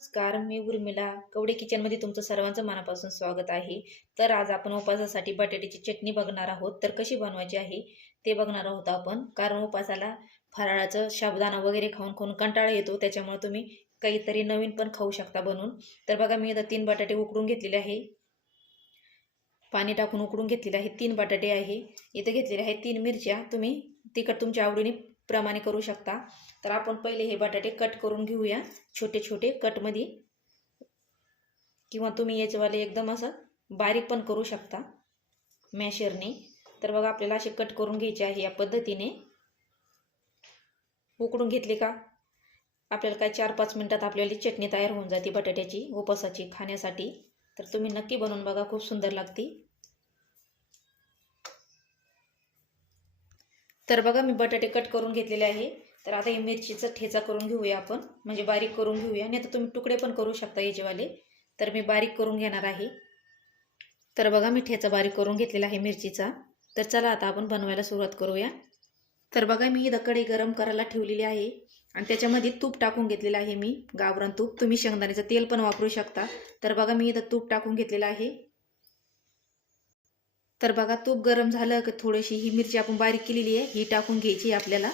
नमस्कार, मी उर्मिला कवडे किचनमध्ये तुमचं सर्वांचं मनापासून स्वागत आहे. तर आज आपण उपवासासाठी बटाट्याची चटणी बघणार आहोत. तर कशी बनवायची आहे ते बघणार आहोत आपण. कारण उपवासाला फराळाचं साबुदाणा वगैरे खाऊन खाऊन कंटाळा येतो, त्याच्यामुळे तुम्ही काहीतरी नवीन पण खाऊ शकता बनवून. तर बघा, मी इथं 3 बटाटे उकडून घेतलेले आहे, पाणी टाकून उकडून घेतलेले आहे. 3 बटाटे आहे, इथं घेतलेले आहे 3 मिरच्या. तुम्ही तिखट तुमच्या आवडीने प्रमाणे करू शकता. तर आपण पहिले हे बटाटे कट करून घेऊया, छोटे छोटे कटमध्ये, किंवा तुम्ही याचवाले एकदम असं बारीक पण करू शकता मॅशरने. तर बघा, आपल्याला असे कट करून घ्यायचे आहे या पद्धतीने. उकडून घेतले का आपल्याला काय 4-5 मिनिटात आपल्याला चटणी तयार होऊन जाते बटाट्याची उपवासाची खाण्यासाठी. तर तुम्ही नक्की बनवून बघा, खूप सुंदर लागते. तर बघा, मी बटाटे कट करून घेतलेले आहे. तर आता हे मिरचीचा ठेचा करून घेऊया आपण, म्हणजे बारीक करून घेऊया. नाही तर तुम्ही तुकडे पण करू शकता याचेवाले. तर मी बारीक करून घेणार आहे. तर बघा, मी ठेचा बारीक करून घेतलेला आहे मिरचीचा. तर चला आता आपण बनवायला सुरुवात करूया. तर बघा, मी इथं कढई गरम करायला ठेवलेली आहे आणि त्याच्यामध्ये तूप टाकून घेतलेलं आहे मी, गावरान तूप. तुम्ही शेंगदाण्याचं तेल पण वापरू शकता. तर बघा, मी इथं तूप टाकून घेतलेलं आहे. तर बघा, तूप गरम झालं की थोडीशी ही मिरची आपण बारीक केलेली आहे ही टाकून घ्यायची. आपल्याला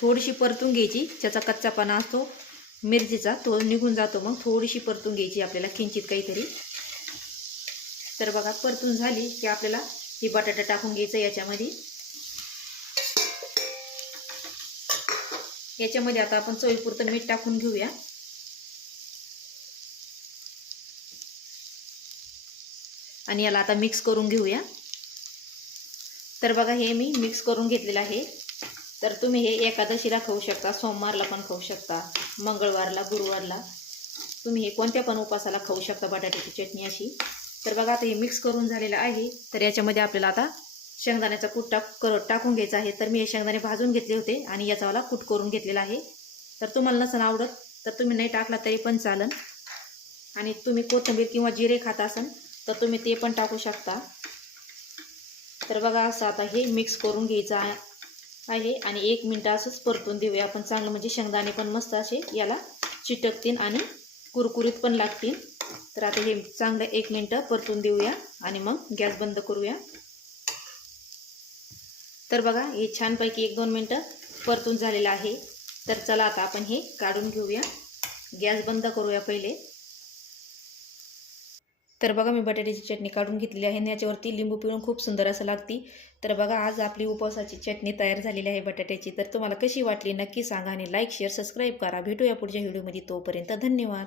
थोडीशी परतून घ्यायची, त्याचा कच्चापणा असतो मिरचीचा तो निघून जातो. मग थोडीशी परतून घ्यायची आपल्याला, किंचित काहीतरी. तर बघा, परतून झाली की आपल्याला ही बटाटा टाकून घ्यायचं याच्यामध्ये. याच्यामध्ये आता आपण चवीपुरतं मीठ टाकून घेऊया. आणि याला आता मिक्स करून घेऊया. तर बघा, हे मी मिक्स करून घेतलेलं आहे. तर तुम्ही हे एकादशीला खाऊ शकता, सोमवारला पण खाऊ शकता, मंगळवारला, गुरुवारला. तुम्ही हे कोणत्या पण उपवासाला खाऊ शकता बटाट्याची चटणी अशी. तर बघा, आता हे मिक्स करून झालेलं आहे. तर याच्यामध्ये आपल्याला आता शेंगदाण्याचा कूट टाकून घ्यायचा आहे. तर मी हे शेंगदाणे भाजून घेतले होते आणि याचावाला कूट करून घेतलेला आहे. तर तुम्हाला नसेल आवडत तर तुम्ही नाही टाकला तरी पण चालेल. आणि तुम्ही कोथिंबीर किंवा जिरे खाता असाल तर तुम्ही ते पण टाकू शकता. तर बघा, असं आता हे मिक्स करून घ्यायचं आहे आणि 1 मिनिट असंच परतून देऊया आपण चांगलं, म्हणजे शेंगदाणे पण मस्त असे याला चिटकतील आणि कुरकुरीत पण लागतील. तर आता हे चांगलं 1 मिनिट परतून देऊया आणि मग गॅस बंद करूया. तर बघा, हे छानपैकी 1-2 मिनिटं परतून झालेलं आहे. तर चला आता आपण हे काढून घेऊया, गॅस बंद करूया पहिले. तर बघा, मी बटाट्याची चटणी काढून घेतलेली आहे आणि याच्यावरती लिंबू पिळून खूप सुंदर असं लागती. तर बघा, आज आपली उपवासाची चटणी तयार झालेली आहे बटाट्याची. तर तुम्हाला कशी वाटली नक्की सांगा आणि लाईक, शेअर, सबस्क्राईब करा. भेटूया पुढच्या व्हिडिओमध्ये. तोपर्यंत धन्यवाद.